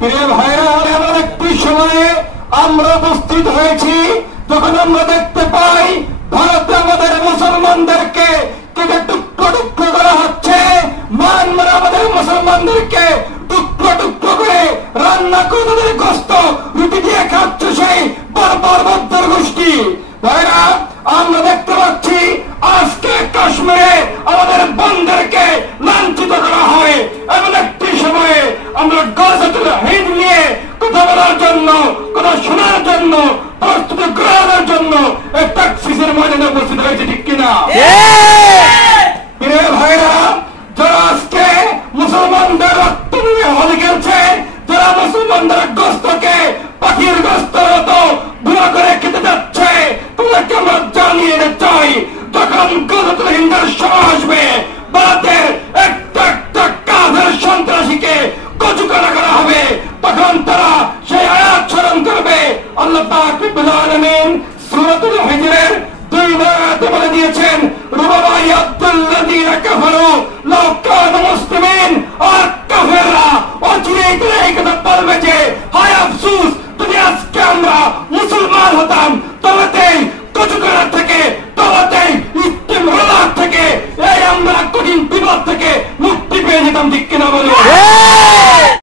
প্রিয় ভাইরা, এমন একটি সময়ে আমরা উপস্থিত হয়েছি যখন আমরা দেখতে পাই ভারতে আমাদের মুসলমানদেরকে কেটে টুকরো টুকরো করা হচ্ছে, মায়ানমারে আমাদের মুসলমানদেরকে টুকরো টুকরো করে রান্না করে তাদের গোশত রুটি দিয়ে খাচ্ছে সেই বর্বর বদ্ধর গোষ্ঠী। ভাইরা, আমরা দেখতে পাচ্ছি আজকে কাশ্মীরে আমাদের বোনদেরকে লাঞ্ছিত করা হয়। এমন একটি সময়ে আমরা গজতুল হিন্দ নিয়ে কথা বলার জন্য, কথা শোনার জন্য, প্রস্তুতি গ্রহণের জন্য এই ট্যাক্সিসের ময়দানে উপস্থিত হয়েছে, ঠিক কিনা? প্রিয় ভাইরা, যারা আজকে মুসলমানদের রক্ত নিয়ে হলে খেলছে, যারা মুসলমানদের গোশতকে পাখির গোশতের মতো বুড়া করে খেতে যাচ্ছে, তোমাকে আমরা জানিয়ে দিতে চাই, যখন গজতুল হিন্দের সময় আসবে, ভারতের একটা একটা কাফের সন্ত্রাসীকে কচুকাটা করা হবে, তখন তারা সেই আয়াত স্মরণ করবে। আল্লাহ পাক রব্বুল আলামিন সূরাতুল হিজরের 2 আয়াতে বলে দিয়েছেন, রুবাবাই আব্দুল্লাযীনা কাফারু লাউ কানু মুসলিমিন, আর কাফেররা অচিরেই তারা এই কথা বলবে যে হায় আফসোস যদি আজকে আমরা মুসলমান হতাম,